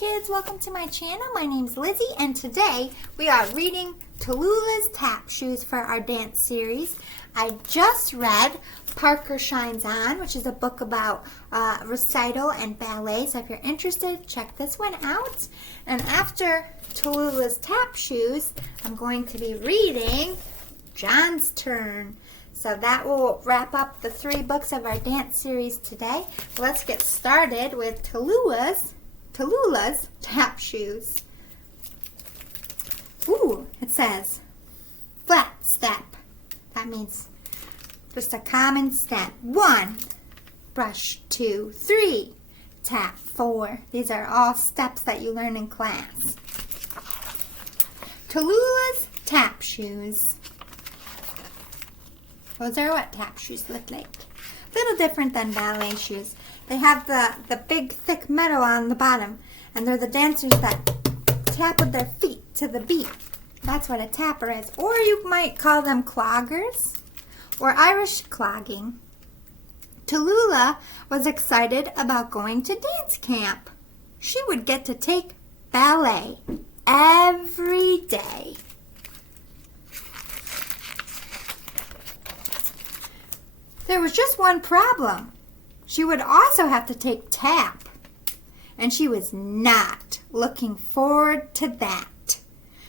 kids, welcome to my channel. My name's Lizzie and today we are reading Tallulah's Tap Shoes for our dance series. I just read Parker Shines On, which is a book about recital and ballet, so if you're interested, check this one out. And after Tallulah's Tap Shoes, I'm going to be reading John's Turn. So that will wrap up the 3 books of our dance series today. Let's get started with Tallulah's Tap Shoes. Ooh, it says flat step. That means just a common step. 1, brush, 2, 3, tap, 4. These are all steps that you learn in class. Tallulah's Tap Shoes. Those are what tap shoes look like. A little different than ballet shoes. They have the big thick metal on the bottom, and they're the dancers that tap with their feet to the beat. That's what a tapper is. Or you might call them cloggers or Irish clogging. Tallulah was excited about going to dance camp. She would get to take ballet every day. There was just one problem. She would also have to take tap, and she was not looking forward to that.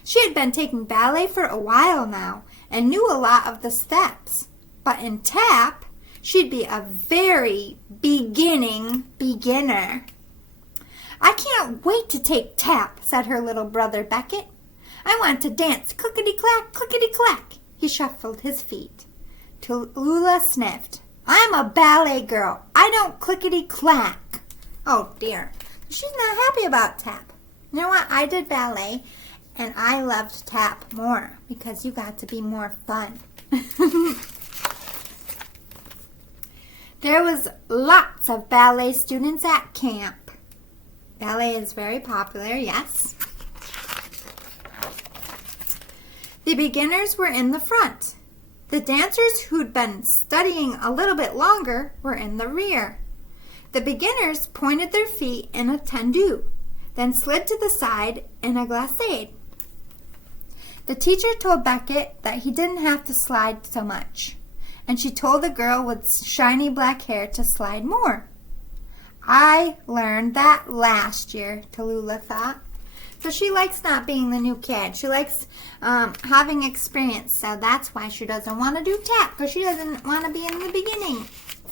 She had been taking ballet for a while now and knew a lot of the steps, but in tap, she'd be a very beginner. I can't wait to take tap, said her little brother Beckett. I want to dance clickety-clack, clickety-clack. He shuffled his feet. Tallulah sniffed. I'm a ballet girl. I don't clickety-clack. Oh, dear. She's not happy about tap. You know what? I did ballet, and I loved tap more because you got to be more fun. There was lots of ballet students at camp. Ballet is very popular, yes. The beginners were in the front. The dancers who'd been studying a little bit longer were in the rear. The beginners pointed their feet in a tendu, then slid to the side in a glissade. The teacher told Beckett that he didn't have to slide so much, and she told the girl with shiny black hair to slide more. I learned that last year, Tallulah thought. So she likes not being the new kid. She likes having experience. So that's why she doesn't want to do tap, because she doesn't want to be in the beginning,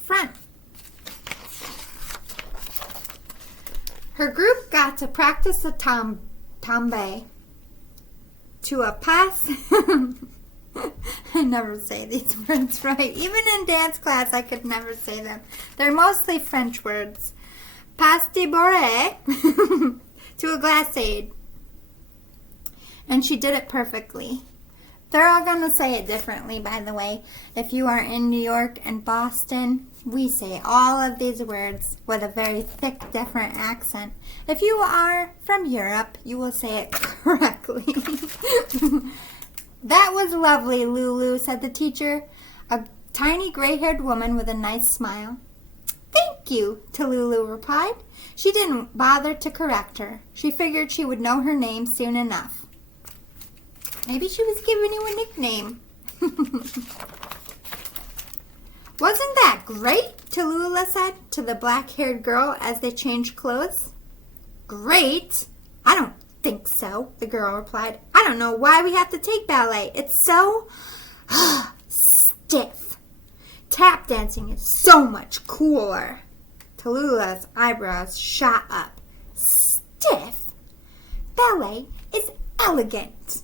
front. Her group got to practice the tombe to a pass. I never say these words right. Even in dance class, I could never say them. They're mostly French words. Pas de bourrée to a glissade. And she did it perfectly. They're all going to say it differently, by the way. If you are in New York and Boston, we say all of these words with a very thick, different accent. If you are from Europe, you will say it correctly. That was lovely, Lulu, said the teacher, a tiny gray-haired woman with a nice smile. Thank you, Tallulah replied. She didn't bother to correct her. She figured she would know her name soon enough. Maybe she was giving you a nickname. Wasn't that great? Tallulah said to the black-haired girl as they changed clothes. Great? I don't think so, the girl replied. I don't know why we have to take ballet. It's so stiff. Tap dancing is so much cooler. Tallulah's eyebrows shot up. Stiff? Ballet is elegant.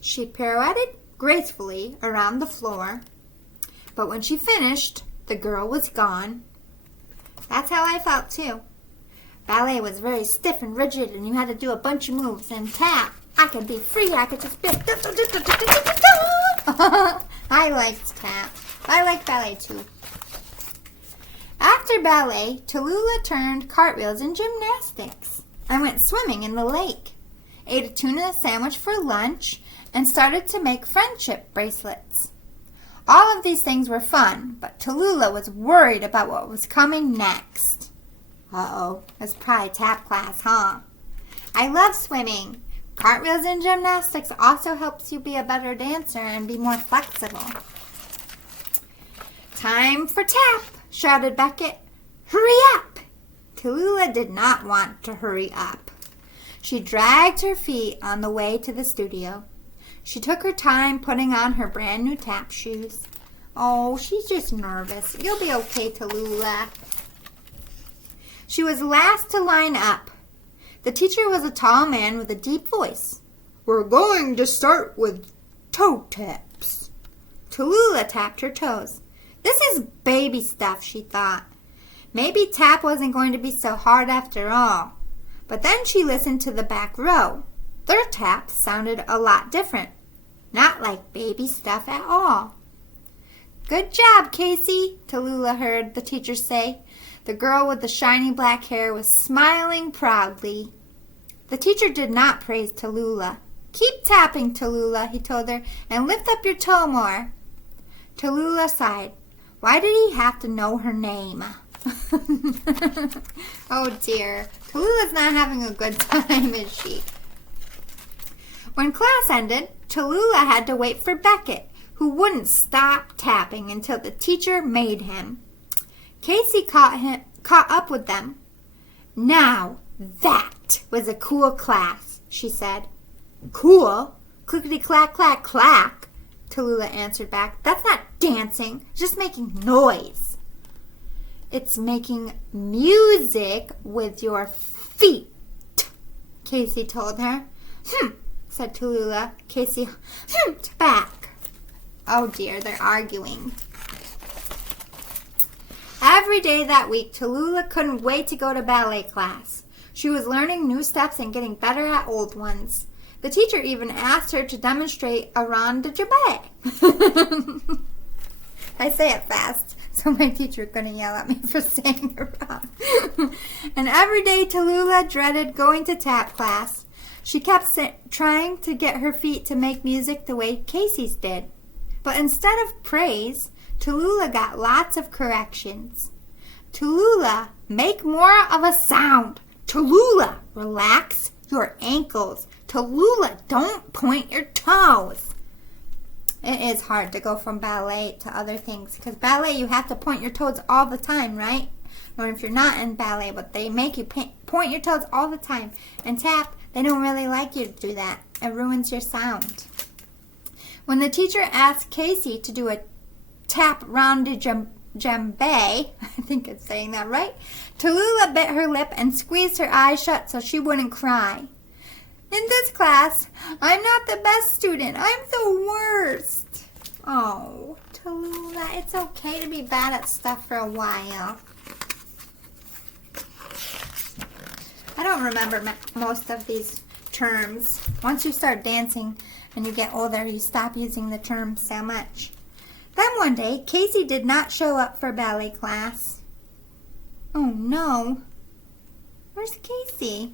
She pirouetted gracefully around the floor, but when she finished, the girl was gone. That's how I felt too. Ballet was very stiff and rigid, and you had to do a bunch of moves. And tap, I could be free. I could just be. I liked tap. I like ballet too. After ballet, Tallulah turned cartwheels and gymnastics. I went swimming in the lake, ate a tuna sandwich for lunch, and started to make friendship bracelets. All of these things were fun, but Tallulah was worried about what was coming next. Uh-oh, it's probably tap class, huh? I love swimming. Cartwheels and gymnastics also helps you be a better dancer and be more flexible. Time for tap, shouted Beckett. Hurry up! Tallulah did not want to hurry up. She dragged her feet on the way to the studio. She took her time putting on her brand new tap shoes. Oh, she's just nervous. You'll be okay, Tallulah. She was last to line up. The teacher was a tall man with a deep voice. We're going to start with toe taps. Tallulah tapped her toes. This is baby stuff, she thought. Maybe tap wasn't going to be so hard after all. But then she listened to the back row. Their taps sounded a lot different. Not like baby stuff at all. Good job, Casey, Tallulah heard the teacher say. The girl with the shiny black hair was smiling proudly. The teacher did not praise Tallulah. Keep tapping, Tallulah, he told her, and lift up your toe more. Tallulah sighed. Why did he have to know her name? Oh dear, Tallulah's not having a good time, is she? When class ended, Tallulah had to wait for Beckett, who wouldn't stop tapping until the teacher made him. Casey caught up with them. Now, that was a cool class, she said. Cool? Clickety-clack-clack-clack, Tallulah answered back. That's not dancing, it's just making noise. It's making music with your feet, Casey told her. Said Tallulah. Casey humped back. Oh dear, they're arguing. Every day that week, Tallulah couldn't wait to go to ballet class. She was learning new steps and getting better at old ones. The teacher even asked her to demonstrate a rond de jambe. I say it fast, so my teacher is going to yell at me for saying it wrong. And every day Tallulah dreaded going to tap class. She kept trying to get her feet to make music the way Casey's did. But instead of praise, Tallulah got lots of corrections. Tallulah, make more of a sound. Tallulah, relax your ankles. Tallulah, don't point your toes. It is hard to go from ballet to other things because ballet you have to point your toes all the time, right? Or if you're not in ballet, but they make you point your toes all the time. And tap, they don't really like you to do that. It ruins your sound. When the teacher asked Casey to do a tap rond de jambe, I think it's saying that right, Tallulah bit her lip and squeezed her eyes shut so she wouldn't cry. In this class, I'm not the best student. I'm the worst. Oh, Tallulah, it's okay to be bad at stuff for a while. I don't remember most of these terms. Once you start dancing and you get older, you stop using the terms so much. Then one day, Casey did not show up for ballet class. Oh no. Where's Casey?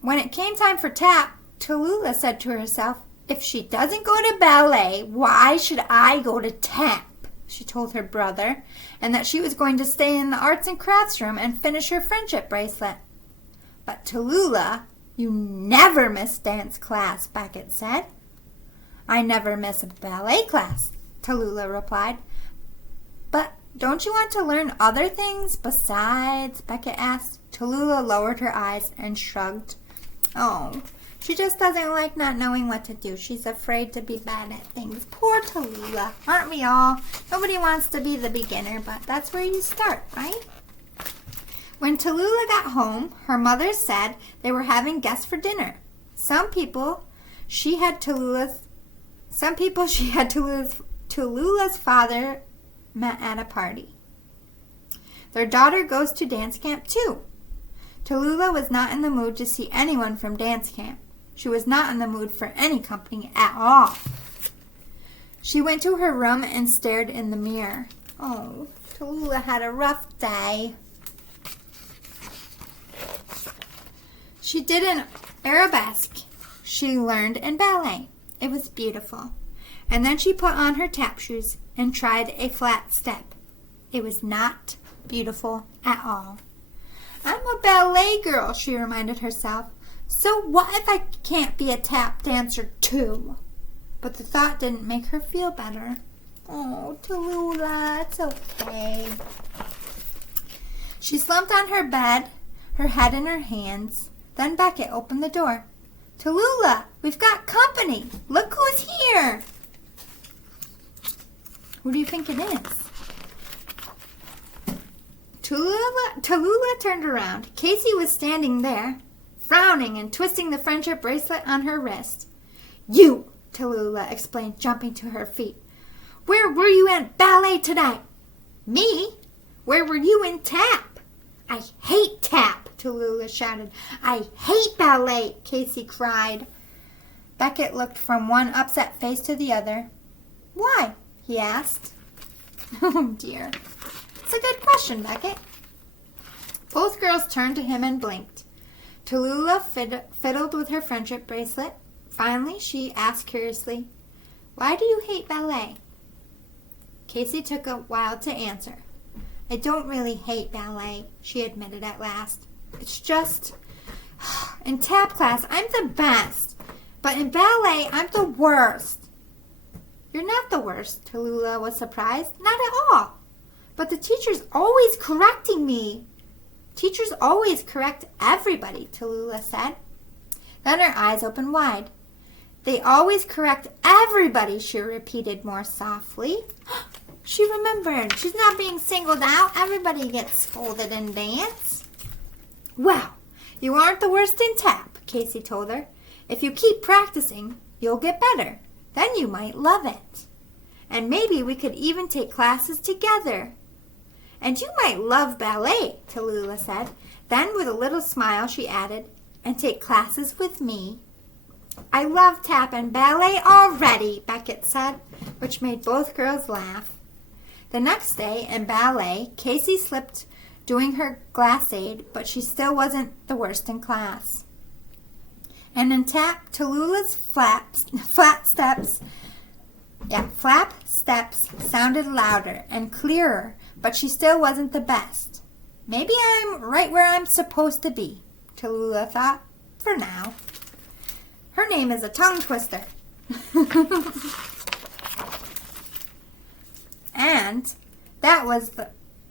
When it came time for tap, Tallulah said to herself, if she doesn't go to ballet, why should I go to tap? She told her brother, and that she was going to stay in the arts and crafts room and finish her friendship bracelet. But Tallulah, you never miss dance class, Beckett said. I never miss a ballet class, Tallulah replied. But don't you want to learn other things besides? Beckett asked. Tallulah lowered her eyes and shrugged. Oh, she just doesn't like not knowing what to do. She's afraid to be bad at things. Poor Tallulah. Aren't we all? Nobody wants to be the beginner, but that's where you start, right? When Tallulah got home, her mother said they were having guests for dinner. Some people she had Tallulah's father met at a party. Their daughter goes to dance camp too. Tallulah was not in the mood to see anyone from dance camp. She was not in the mood for any company at all. She went to her room and stared in the mirror. Oh, Tallulah had a rough day. She did an arabesque she learned in ballet. It was beautiful. And then she put on her tap shoes and tried a flat step. It was not beautiful at all. I'm a ballet girl, she reminded herself. So what if I can't be a tap dancer too? But the thought didn't make her feel better. Oh, Tallulah, it's okay. She slumped on her bed, her head in her hands. Then Beckett opened the door. Tallulah, we've got company. Look who's here. Who do you think it is? Tallulah turned around. Casey was standing there, frowning and twisting the friendship bracelet on her wrist. You, Tallulah explained, jumping to her feet. Where were you at ballet today? Me? Where were you in tap? I hate tap, Tallulah shouted. I hate ballet, Casey cried. Beckett looked from one upset face to the other. Why? He asked. Oh, dear. It's a good question, Beckett. Both girls turned to him and blinked. Tallulah fiddled with her friendship bracelet. Finally, she asked curiously, Why do you hate ballet? Casey took a while to answer. I don't really hate ballet, she admitted at last. It's just, in tap class, I'm the best. But in ballet, I'm the worst. You're not the worst, Tallulah was surprised. Not at all. But the teacher's always correcting me. Teachers always correct everybody, Tallulah said. Then her eyes opened wide. They always correct everybody, she repeated more softly. She remembered. She's not being singled out. Everybody gets scolded in dance. Well, you aren't the worst in tap, Casey told her. If you keep practicing, you'll get better. Then you might love it. And maybe we could even take classes together. And you might love ballet, Tallulah said. Then with a little smile she added, and take classes with me. I love tap and ballet already, Beckett said, which made both girls laugh. The next day in ballet, Casey slipped doing her glissade, but she still wasn't the worst in class. And in tap, Tallulah's flap steps sounded louder and clearer, but she still wasn't the best. Maybe I'm right where I'm supposed to be, Tallulah thought, for now. Her name is a tongue twister. And that was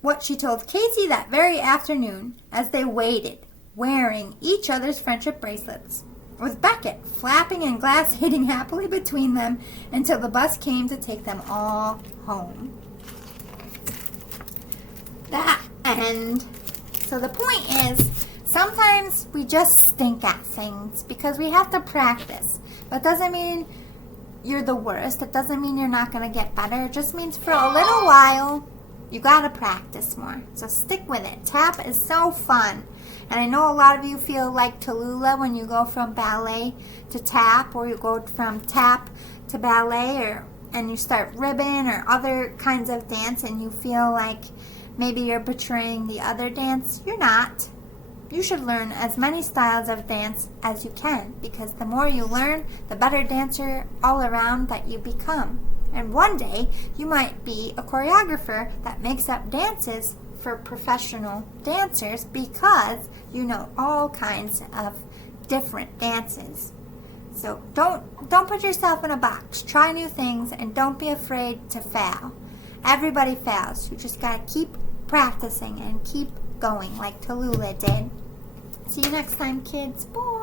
what she told Casey that very afternoon as they waited, wearing each other's friendship bracelets, with Beckett flapping and glissading happily between them until the bus came to take them all home. That end. So the point is, sometimes we just stink at things because we have to practice. But doesn't mean you're the worst. It doesn't mean you're not going to get better. It just means for a little while, you got to practice more. So stick with it. Tap is so fun. And I know a lot of you feel like Tallulah when you go from ballet to tap, or you go from tap to ballet, and you start ribbon or other kinds of dance, and you feel like maybe you're betraying the other dance. You're not. You should learn as many styles of dance as you can, because the more you learn, the better dancer all around that you become. And one day, you might be a choreographer that makes up dances for professional dancers because you know all kinds of different dances. So don't put yourself in a box. Try new things and don't be afraid to fail. Everybody fails. You just got to keep practicing and keep going like Tallulah did. See you next time, kids. Bye.